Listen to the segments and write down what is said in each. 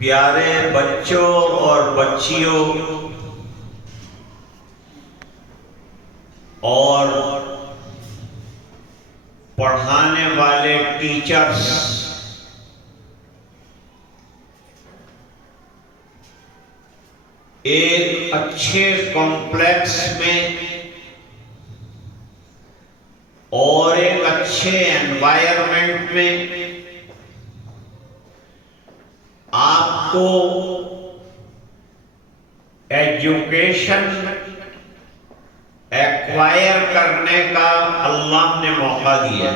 प्यारे बच्चों और बच्चियों और पढ़ाने वाले टीचर्स, एक अच्छे कॉम्प्लेक्स में और एक अच्छे एनवायरनमेंट में आपको एजुकेशन एक्वायर करने का अल्लाह ने मौका दिया।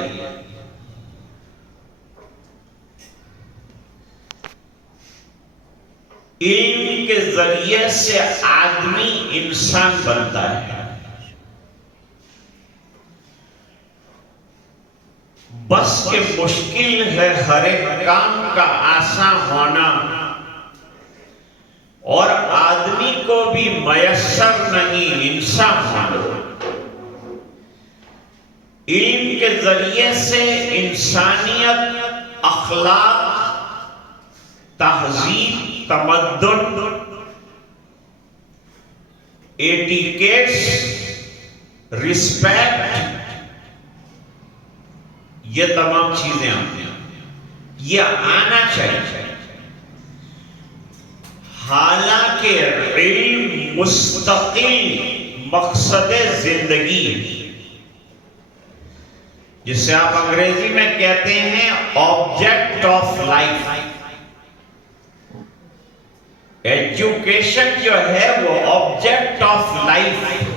इल्म के जरिए से आदमी इंसान बनता है। बस के मुश्किल है हर एक काम का आसान होना, और आदमी को भी मयस्सर नहीं इंसान होना। इल्म के जरिए से इंसानियत, अखलाक, तहजीब, तमद्दुन, एटिकेट्स, रिस्पेक्ट, ये तमाम चीजें आती हैं, ये आना चाहिए। हालांकि इल्म मुस्तकिल मकसद जिंदगी, जिसे आप अंग्रेजी में कहते हैं ऑब्जेक्ट ऑफ लाइफ। एजुकेशन जो है वो ऑब्जेक्ट ऑफ लाइफ।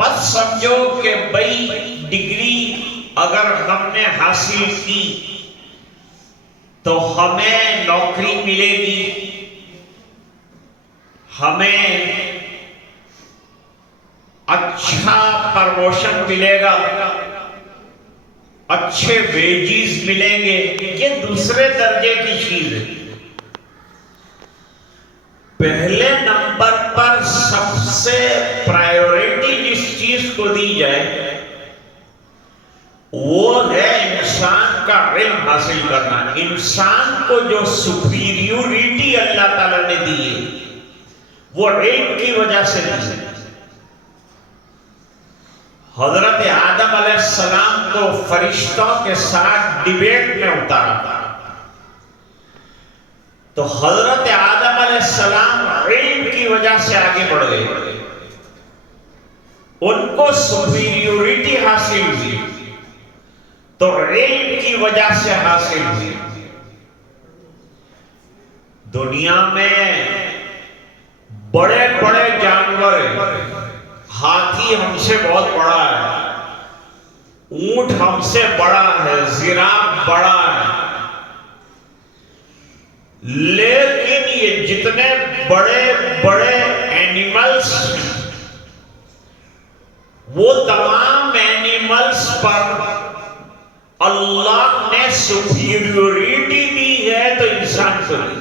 मत समझो कि भाई डिग्री अगर हमने हासिल की तो हमें नौकरी मिलेगी, हमें अच्छा प्रमोशन मिलेगा, अच्छे वेजेस मिलेंगे। ये दूसरे दर्जे की चीज है। पहले नंबर पर सबसे प्रायोरिटी जिस चीज को दी जाए वो है इंसान का इल्म हासिल करना। इंसान को जो सुपीरियोरिटी अल्लाह ताला ने दी है वो इल्म की वजह से दी है। हजरत आदम अलैहिस्सलाम को फरिश्तों के साथ डिबेट में उतारा, तो हजरत आदम अलैहिस्सलाम इल्म की वजह से आगे बढ़ गए, उनको सुपीरियोरिटी हासिल हुई, तो इल्म की वजह से हासिल हुई। दुनिया में बड़े बड़े जानवर, हाथी हमसे बहुत बड़ा है, ऊंट हमसे बड़ा है, जिराफ बड़ा है, लेकिन ये जितने बड़े बड़े एनिमल्स, वो तमाम एनिमल्स पर अल्लाह ने सुपीरियोरिटी दी है तो इंसान को दी।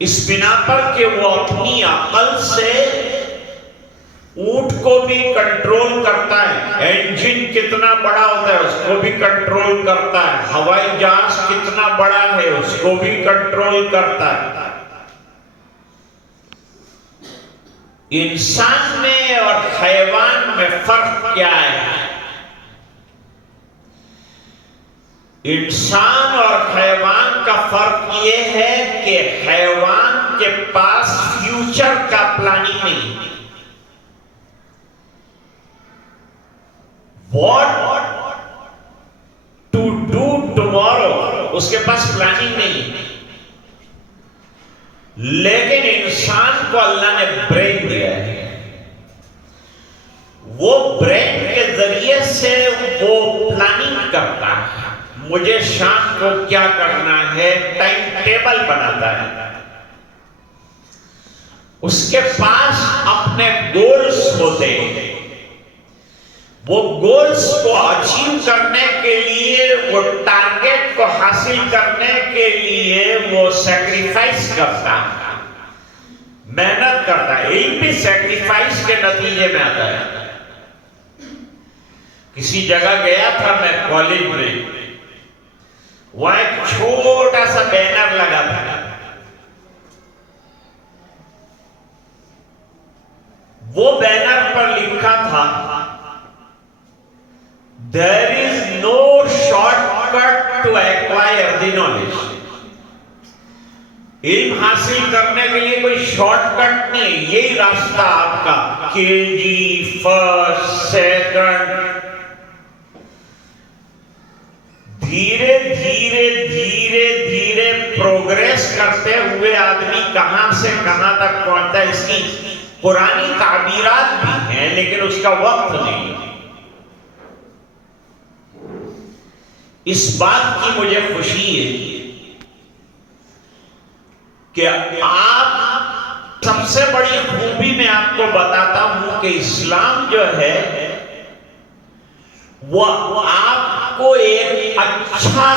इस बिना पर कि वो अपनी अकल से ऊंट को भी कंट्रोल करता है, इंजन कितना बड़ा होता है उसको भी कंट्रोल करता है, हवाई जहाज कितना बड़ा है उसको भी कंट्रोल करता है। इंसान में और हैवान में फर्क क्या है? इंसान और हैवान का फर्क यह है कि हैवान के पास फ्यूचर का प्लानिंग नहीं। What to do tomorrow, उसके पास प्लानिंग नहीं। लेकिन इंसान को अल्लाह ने ब्रेन दिया है, वो ब्रेन के जरिए से वो प्लानिंग करता है। मुझे शाम को क्या करना है, टाइम टेबल बनाता है। उसके पास अपने गोल्स होते हैं, वो गोल्स को अचीव करने के लिए, वो टारगेट को हासिल करने के लिए वो सैक्रिफाइस करता है, मेहनत करता है। एक भी सैक्रिफाइस के नतीजे में आता है। किसी जगह गया था मैं कॉलेज में, वहां एक छोटा सा बैनर लगा था, वो बैनर पर लिखा था, there is no shortcut to acquire the knowledge. इल्म हासिल करने के लिए कोई शॉर्टकट नहीं, यही रास्ता आपका, केजी, फर्स्ट, सेकंड। धीरे धीरे धीरे धीरे प्रोग्रेस करते हुए आदमी कहां से कहां तक पहुंचता है, इसकी पुरानी ताबीरात भी हैं, लेकिन उसका वक्त नहीं। इस बात की मुझे खुशी है कि आप, सबसे बड़ी खूबी मैं आपको बताता हूं कि इस्लाम जो है वो आपको एक अच्छा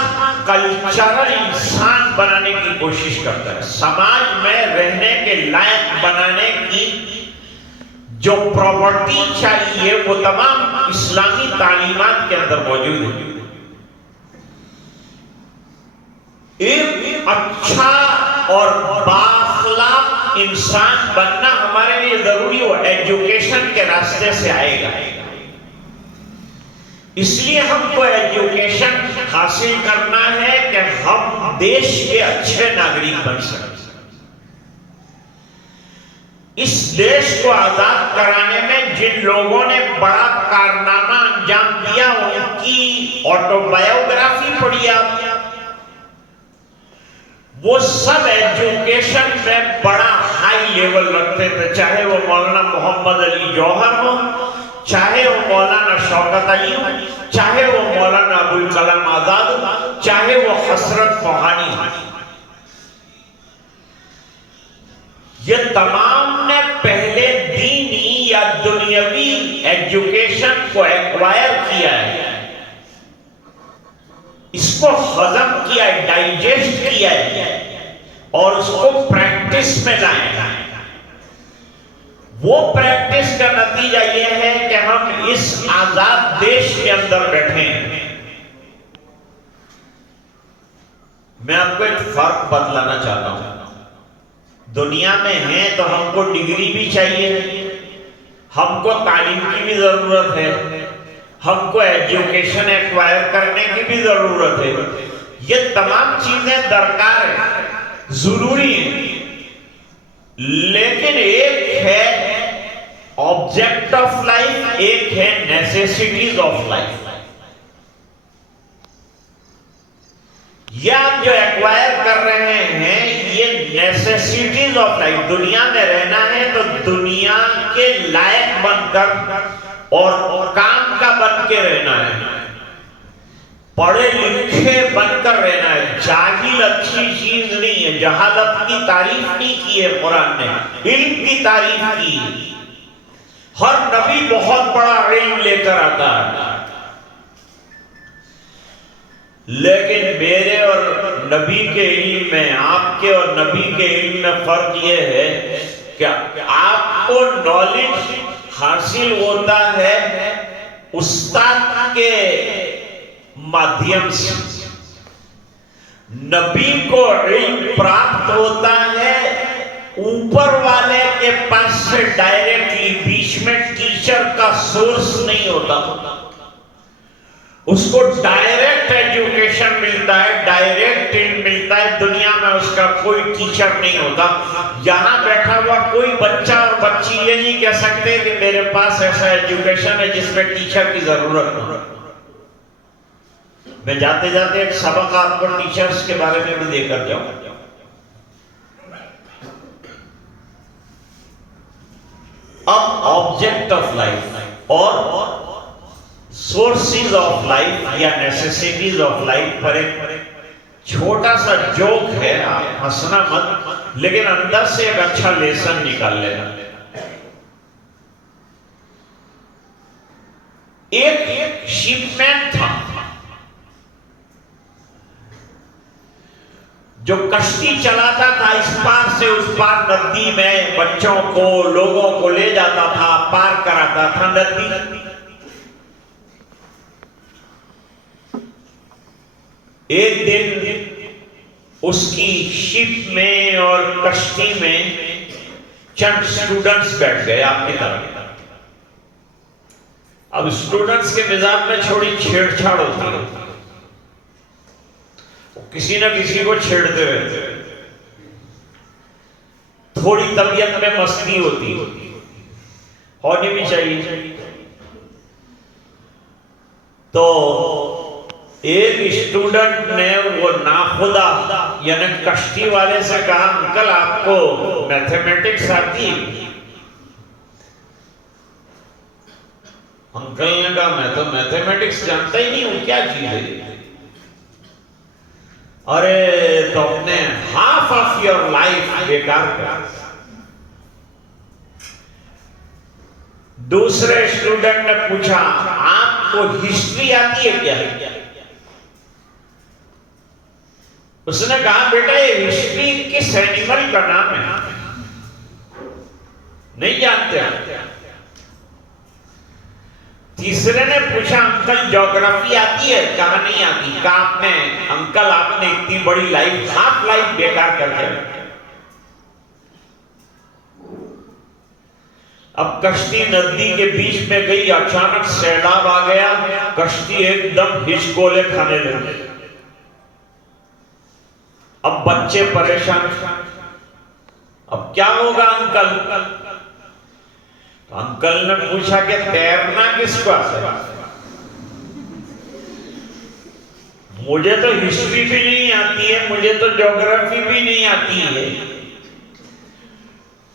कल्चरल इंसान बनाने की कोशिश करता है, समाज में रहने के लायक बनाने की जो प्रॉपर्टी चाहिए वो तमाम इस्लामी तालीमात के अंदर मौजूद है। एक अच्छा और बाखलाक इंसान बनना हमारे लिए जरूरी हो, एजुकेशन के रास्ते से आएगा। इसलिए हमको एजुकेशन हासिल करना है कि हम देश के अच्छे नागरिक बन सकें। इस देश को आजाद कराने में जिन लोगों ने बड़ा कारनामा अंजाम दिया, उनकी ऑटोबायोग्राफी पढ़ी आप, वो सब एजुकेशन में बड़ा हाई लेवल रखते थे, चाहे वो मौलाना मोहम्मद अली जौहर हो, चाहे वो मौलाना शौकत अली हो, चाहे वो मौलाना अबुल कलाम आजाद हो, चाहे वो हसरत मोहानी हो। ये तमाम ने पहले दीनी या दुनियावी एजुकेशन को एक्वायर किया है, इसको हजम किया है, डाइजेस्ट किया है और उसको प्रैक्टिस में लाया। वो प्रैक्टिस का नतीजा यह है कि हम इस आजाद देश के अंदर बैठे हैं। मैं आपको एक फर्क बतलाना चाहता हूं। दुनिया में हैं तो हमको डिग्री भी चाहिए, हमको तालीम की भी जरूरत है, हमको एजुकेशन एक्वायर करने की भी जरूरत है। ये तमाम चीजें दरकार है, जरूरी है, लेकिन एक है ऑब्जेक्ट ऑफ लाइफ, एक है नेसेसिटीज ऑफ लाइफ। ये आप जो एक्वायर कर रहे हैं ये नेसेसिटीज ऑफ लाइफ। दुनिया में रहना है तो दुनिया के लायक बनकर और काम का बन के रहना है, पढ़े लिखे बनकर रहना है। जाहिल अच्छी चीज नहीं है, जहालत की तारीफ नहीं की है कुरान ने, इल्म की तारीफ की। हर नबी बहुत बड़ा इल्म लेकर आता है, लेकिन मेरे और नबी के इल्म में, आपके और नबी के इल्म में फर्क यह है कि आपको नॉलेज हासिल होता है उस्ताद के माध्यम से, नबी को इल्म प्राप्त होता है ऊपर वाले के पास से डायरेक्टली, बीच में टीचर का सोर्स नहीं होता, उसको डायरेक्ट एजुकेशन मिलता है, डायरेक्ट इल्म मिलता है। दुनिया में उसका कोई टीचर नहीं होता। यहां बैठा हुआ कोई बच्चा और बच्ची ये नहीं कह सकते कि मेरे पास ऐसा एजुकेशन है जिसमें टीचर की जरूरत हो। मैं जाते जाते एक सबक आपको टीचर्स के बारे में भी देकर जाऊंगा। अब ऑब्जेक्ट ऑफ लाइफ और सोर्सेज ऑफ लाइफ या नेसेसिटीज ऑफ लाइफ पर एक छोटा सा जोक है, आप हंसना मत, लेकिन अंदर से एक अच्छा लेसन निकाल लेना। एक शिपमैन था जो कश्ती चलाता था, इस पार से उस पार नदी में बच्चों को, लोगों को ले जाता था, पार कराता था नदी। एक दिन उसकी शिप में और कश्ती में चंद स्टूडेंट्स बैठ गए आपकी तरह। अब स्टूडेंट्स के मिजाज में थोड़ी छेड़छाड़ होती है, किसी न किसी को छेड़ते रहते, थोड़ी तबीयत में मस्ती होती होनी भी चाहिए। तो एक स्टूडेंट ने वो नाखुदा यानी कश्ती वाले से कहा, अंकल आपको मैथमेटिक्स आती है? अंकल ने कहा, मैं तो मैथमेटिक्स जानता ही नहीं हूं, क्या चीज है? अरे तो अपने हाफ ऑफ योर लाइफ बेकार कर। दूसरे स्टूडेंट ने पूछा, आपको हिस्ट्री आती है क्या? उसने कहा, बेटा ये हिस्ट्री किस एनिमल का नाम है? नहीं जानते। तीसरे ने पूछा, अंकल ज्योग्राफी आती है? कहा नहीं आती। कहा आपने, अंकल आपने इतनी बड़ी लाइफ, हाफ लाइफ बेकार कर दिया। अब कश्ती नदी के बीच में गई, अचानक सैलाब आ गया, कश्ती एकदम हिचकोले खाने लगी। अब बच्चे परेशान, अब क्या होगा अंकल? तो अंकल ने पूछा कि तैरना किसको आता है? मुझे तो हिस्ट्री भी नहीं आती है, मुझे तो ज्योग्राफी भी नहीं आती है,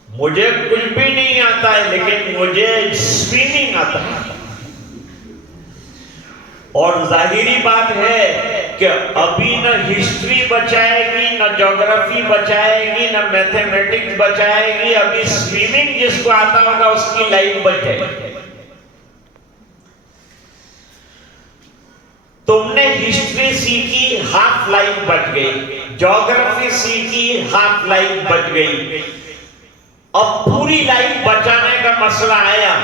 मुझे कुछ भी नहीं आता है, लेकिन मुझे स्विमिंग आता है। और जाहिरी बात है कि अभी न हिस्ट्री बचाएगी, न ज्योग्राफी बचाएगी, न मैथमेटिक्स बचाएगी, अभी स्विमिंग जिसको आता होगा उसकी लाइफ बचाएगी। तुमने हिस्ट्री सीखी, हाफ लाइफ बच गई, ज्योग्राफी सीखी, हाफ लाइफ बच गई। अब पूरी लाइफ बचाने का मसला आया,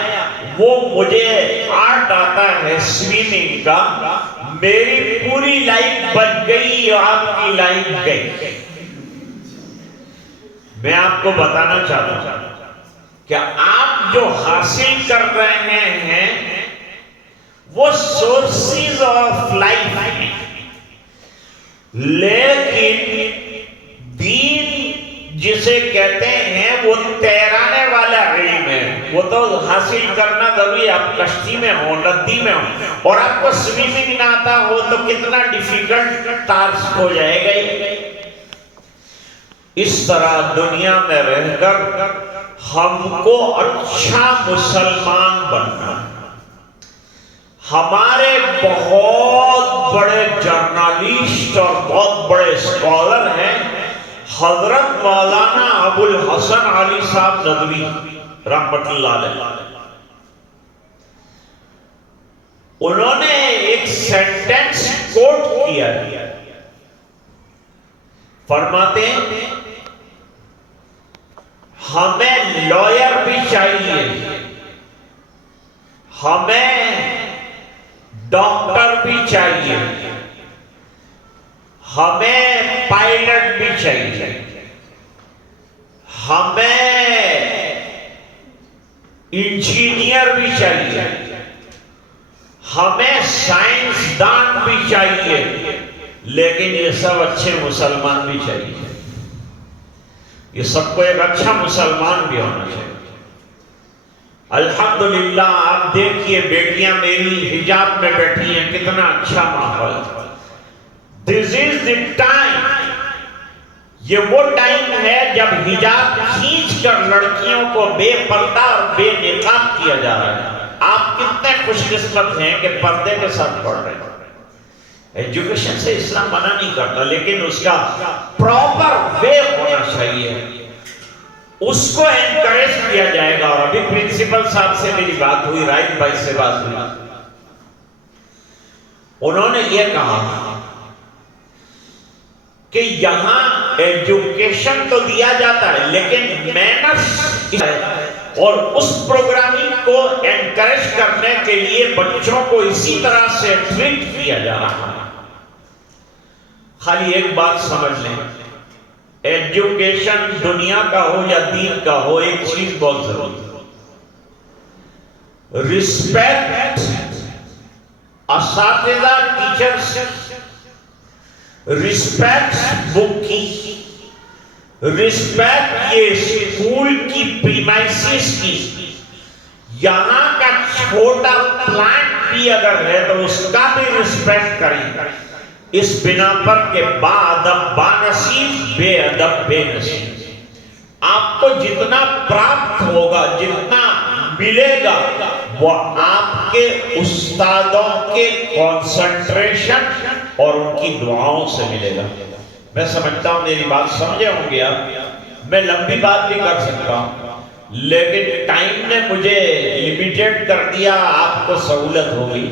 वो मुझे आर्ट आता है स्विमिंग का, मेरी पूरी लाइफ बच गई, आपकी लाइफ गई। मैं आपको बताना चाहता हूं कि आप जो हासिल कर रहे हैं वो सोर्सेज ऑफ लाइफ है, लेकिन दीन जिसे कहते हैं वो तैराने वाला इल्म है, वो तो हासिल करना जरूरी। आप कश्ती में हो, नदी में हो, और आपको स्विमिंग ना आता हो तो कितना डिफिकल्ट टास्क हो जाएगा ही। इस तरह दुनिया में रहकर हमको अच्छा मुसलमान बनना। हमारे बहुत बड़े जर्नलिस्ट और बहुत बड़े स्कॉलर हैं, हजरत मौलाना अबुल हसन अली साहब नदवी रहमतुल्लाह अलैह। उन्होंने एक सेंटेंस कोट किया, फरमाते हैं हमें लॉयर भी चाहिए, हमें डॉक्टर भी चाहिए, हमें पायलट भी चाहिए, हमें इंजीनियर भी चाहिए, हमें साइंसदान भी चाहिए, लेकिन ये सब अच्छे मुसलमान भी चाहिए। ये सबको एक अच्छा मुसलमान भी होना चाहिए। अल्हम्दुलिल्लाह, आप देखिए बेटियां मेरी हिजाब में बैठी हैं, कितना अच्छा माहौल। दिस इज द टाइम, ये वो टाइम है जब हिजाब खींच कर लड़कियों को बेपर्दा और बेनिकाब किया जा रहा है। आप कितने खुशकिस्मत हैं कि पर्दे के साथ पढ़ रहे हैं। एजुकेशन से इस्लाम मना नहीं करता, लेकिन उसका प्रॉपर वे होना चाहिए, उसको एनकरेज किया जाएगा। और अभी प्रिंसिपल साहब से मेरी बात हुई, राइट भाई से बात हुई, उन्होंने ये कहा कि यहां एजुकेशन तो दिया जाता है, लेकिन मैनर्स और उस प्रोग्रामिंग को एनकरेज करने के लिए बच्चों को इसी तरह से ट्रीट किया जा रहा है। खाली एक बात समझ लें, एजुकेशन दुनिया का हो या दीन का हो, एक चीज बहुत जरूरी, रिस्पेक्ट असातिज़ा टीचर्स, रिस्पेक्ट बुक की, रिस्पेक्ट ये स्कूल की प्रीमाइसिस की, यहां का छोटा प्लांट भी अगर है तो उसका भी रिस्पेक्ट करें। इस बिना पर के बाअदब बानसीब, बेअदब बेनसीब। आपको जितना प्राप्त होगा, जितना मिलेगा, वो आपके उस्तादों के कंसंट्रेशन और उनकी दुआओं से मिलेगा। मैं समझता हूं मेरी बात समझे होंगे आप। मैं लंबी बात भी कर सकता हूं, लेकिन टाइम ने मुझे लिमिटेड कर दिया, आपको सहूलत होगी,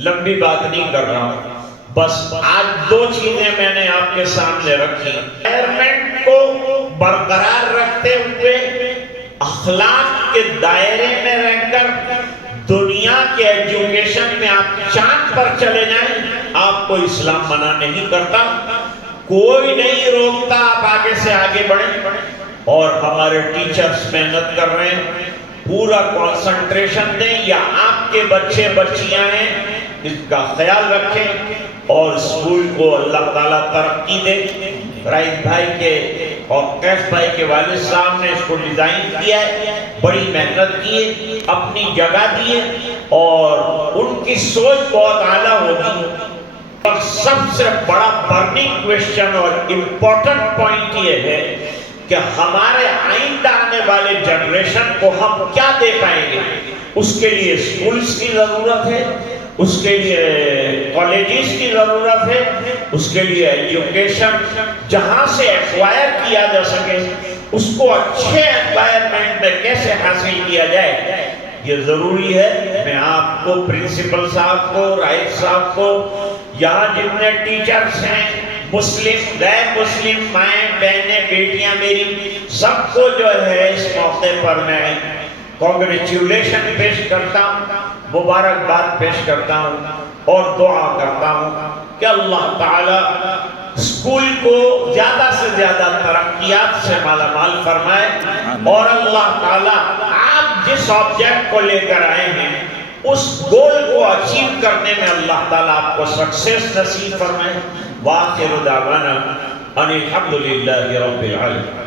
लंबी बात नहीं कर रहा हूं। बस आज दो चीजें मैंने आपके सामने रखी। एनवायरमेंट को बरकरार रखते हुए अखलाक के दायरे में रहकर दुनिया के एजुकेशन में आप चांद पर चले जाएं, आपको इस्लाम मना नहीं करता, कोई नहीं रोकता, आप आगे से आगे बढ़े। और हमारे टीचर्स मेहनत कर रहे हैं, पूरा कंसंट्रेशन दें, या आपके बच्चे बच्चियां हैं, इसका ख्याल रखें और स्कूल को अल्लाह ताला तरक्की दे। राइट भाई के और कैफ भाई के वालिद साहब ने इसको डिजाइन किया है, बड़ी मेहनत की है, अपनी जगह दी है, और उनकी सोच बहुत आला होगी। और सबसे बड़ा बर्निंग क्वेश्चन और इम्पोर्टेंट पॉइंट ये है कि हमारे आइंदा आने वाले जनरेशन को हम क्या दे पाएंगे। उसके लिए स्कूल्स की जरूरत है, उसके लिए कॉलेजेस की जरूरत है, उसके लिए एजुकेशन जहां से एक्वायर किया जा सके, उसको अच्छे एनवायरनमेंट में कैसे हासिल किया जाए, ये जरूरी है। मैं आपको, प्रिंसिपल साहब को, राइट साहब को, यहाँ जितने टीचर्स हैं, मुस्लिम गैर मुस्लिम माएँ बहनें बेटियां मेरी, सबको जो है इस मौके पर मैं कॉन्ग्रेचुलेशन पेश करता हूँ, मुबारकबाद पेश करता हूँ और दुआ करता हूँ कि अल्लाह ताला स्कूल को ज्यादा से ज्यादा तरक्कियात से मालामाल फरमाए, और अल्लाह ताला आप जिस ऑब्जेक्ट को लेकर आए हैं उस गोल को अचीव करने में अल्लाह ताला आपको सक्सेस नसीब फरमाए। वाखिर दावाना अनिल हम्दुलिल्लाहि रब्बिल आलमीन।